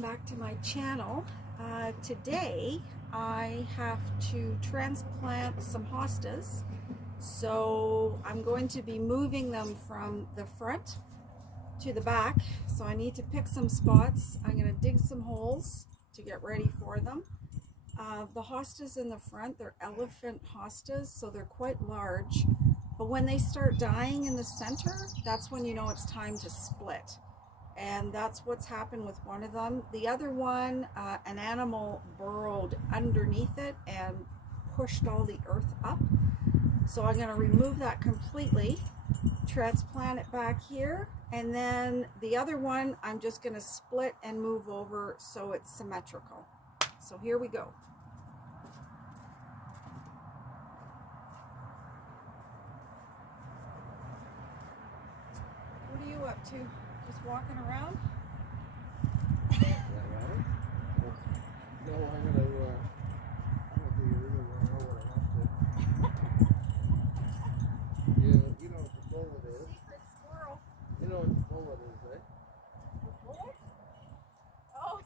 welcome back to my channel. Today I have to transplant some hostas, so I'm going to be moving them from the front to the back. So I need to pick some spots. I'm going to dig some holes to get ready for them. The hostas in the front, they're elephant hostas, so they're quite large, but when they start dying in the center, that's when you know it's time to split. And that's what's happened with one of them. The other one, an animal burrowed underneath it and pushed all the earth up. So I'm going to remove that completely, transplant it back here, and then the other one I'm just going to split and move over so it's symmetrical. So here we go. What are you up to? Just walking around? No, I'm gonna do you really want to know what I'm up to. Yeah, you know what the bullet is. Secret squirrel. You know what the bullet is, eh? The bullet? Oh.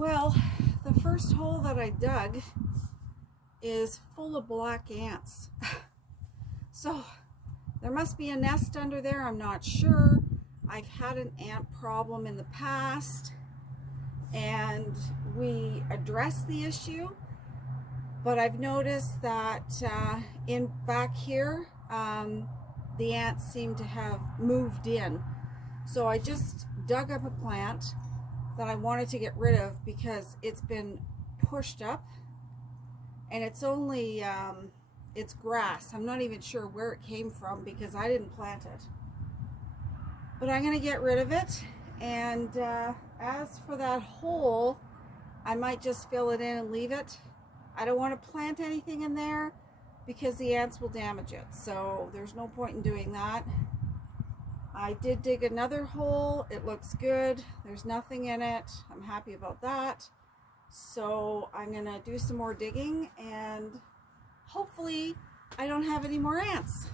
Well, the first hole that I dug is full of black ants. So there must be a nest under there, I'm not sure. I've had an ant problem in the past and we addressed the issue, but I've noticed that in back here, the ants seem to have moved in. So I just dug up a plant that I wanted to get rid of because it's been pushed up and it's only, it's grass. I'm not even sure where it came from because I didn't plant it. But I'm going to get rid of it. And as for that hole, I might just fill it in and leave it. I don't want to plant anything in there because the ants will damage it. So there's no point in doing that. I did dig another hole. It looks good. There's nothing in it. I'm happy about that. So I'm going to do some more digging and hopefully I don't have any more ants.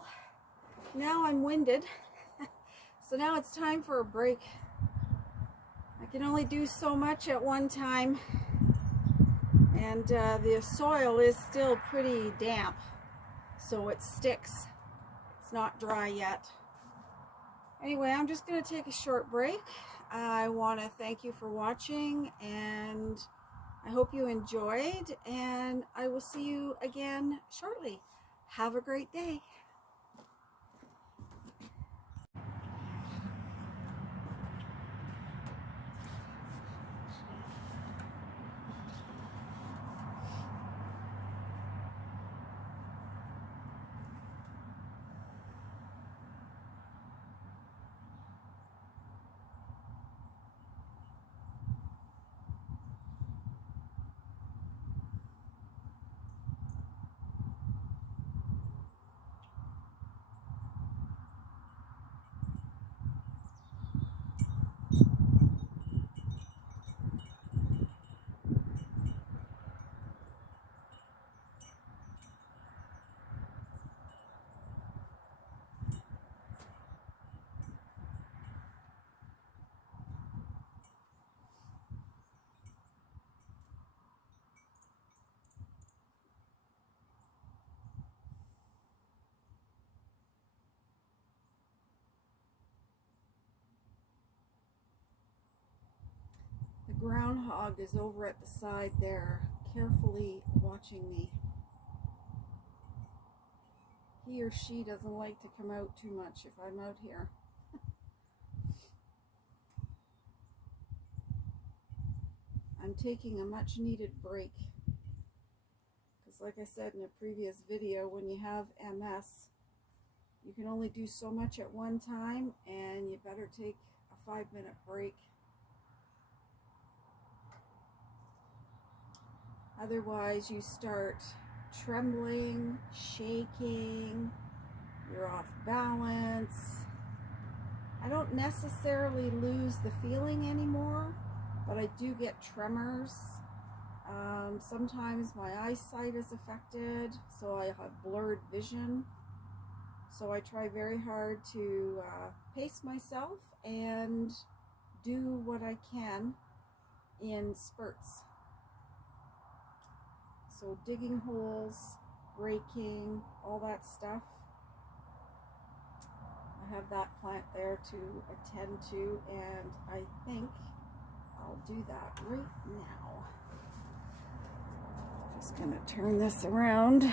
Well, now I'm winded, so now it's time for a break. I can only do so much at one time, and the soil is still pretty damp, so it sticks. It's not dry yet. Anyway, I'm just going to take a short break. I want to thank you for watching, and I hope you enjoyed, and I will see you again shortly. Have a great day. The groundhog is over at the side there, carefully watching me. He or she doesn't like to come out too much if I'm out here. I'm taking a much needed break, because like I said in a previous video, when you have MS, you can only do so much at one time, and you better take a 5-minute break. Otherwise, you start trembling, shaking, you're off balance. I don't necessarily lose the feeling anymore, but I do get tremors. Sometimes my eyesight is affected, so I have blurred vision. So I try very hard to pace myself and do what I can in spurts. So digging holes, raking, all that stuff. I have that plant there to attend to, and I think I'll do that right now. Just gonna turn this around.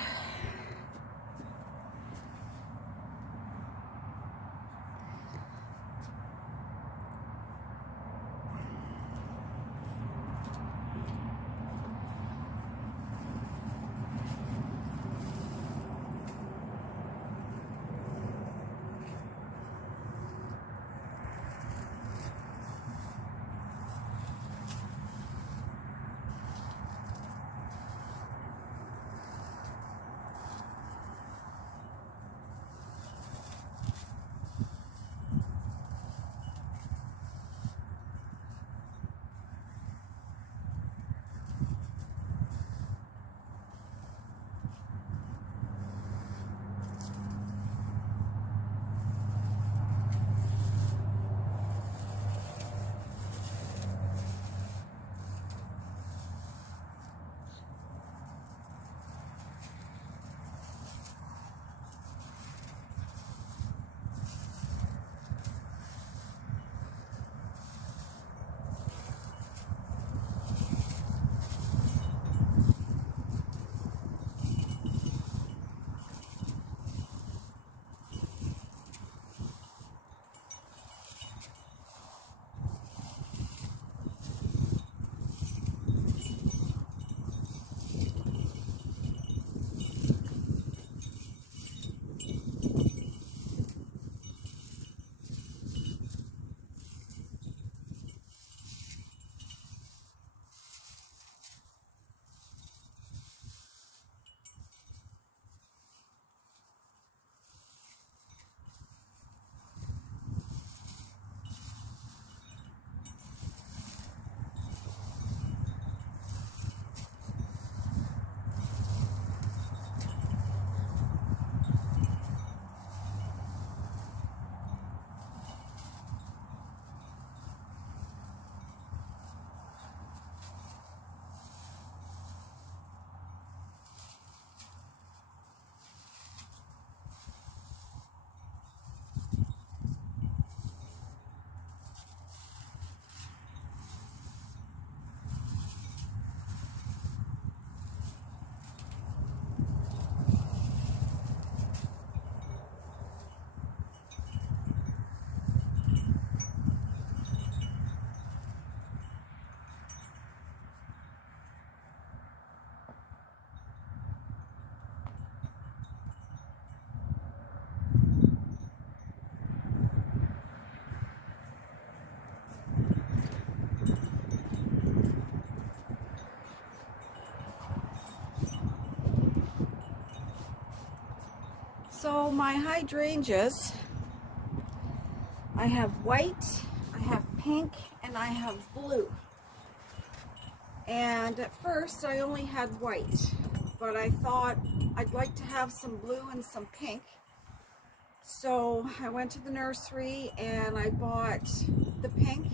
So my hydrangeas, I have white, I have pink, and I have blue. And at first I only had white, but I thought I'd like to have some blue and some pink. So I went to the nursery and I bought the pink.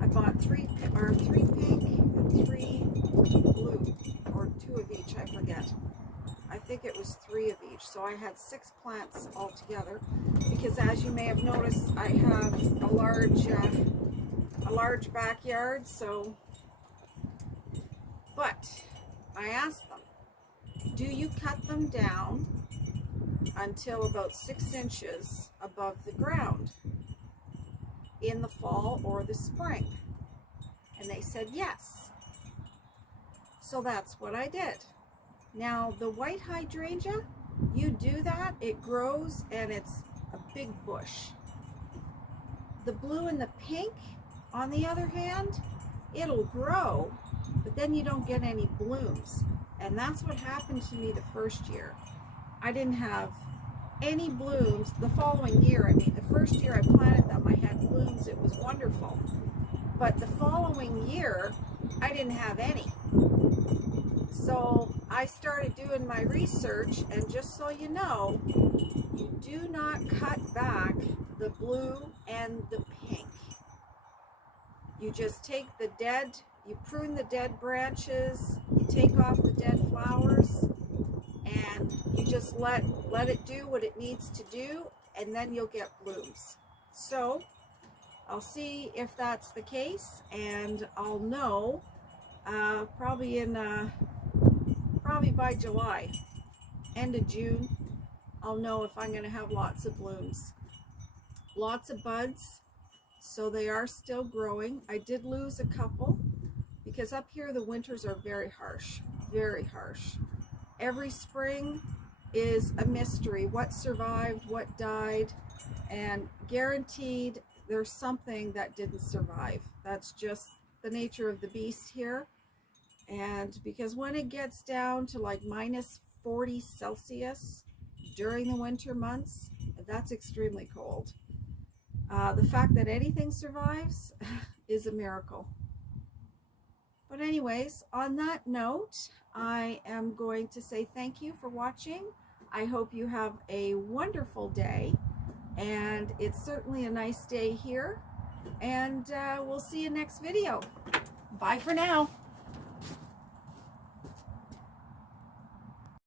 I bought three pink and 3 blue, or 2 of each, I forget. I think it was 3 of each. So I had 6 plants altogether, because as you may have noticed, I have a large backyard. So, but I asked them, do you cut them down until about 6 inches above the ground in the fall or the spring? And they said yes. So that's what I did. Now the white hydrangea, you do that, it grows and it's a big bush. The blue and the pink, on the other hand, it'll grow, but then you don't get any blooms. And that's what happened to me the first year. I didn't have any blooms. The following year, I mean, the first year I planted them, I had blooms. It was wonderful. But the following year, I didn't have any. So I started doing my research, and just so you know, you do not cut back the blue and the pink. You just take the dead, you prune the dead branches, you take off the dead flowers, and you just let it do what it needs to do, and then you'll get blooms. So I'll see if that's the case, and I'll know probably by July, end of June, I'll know if I'm going to have lots of blooms. Lots of buds, so they are still growing. I did lose a couple because up here the winters are very harsh, very harsh. Every spring is a mystery. What survived, what died, and guaranteed there's something that didn't survive. That's just the nature of the beast here. And because when it gets down to like minus 40 Celsius during the winter months, that's extremely cold. The fact that anything survives is a miracle. But anyways, on that note, I am going to say thank you for watching. I hope you have a wonderful day, and it's certainly a nice day here, and we'll see you next video. Bye for now.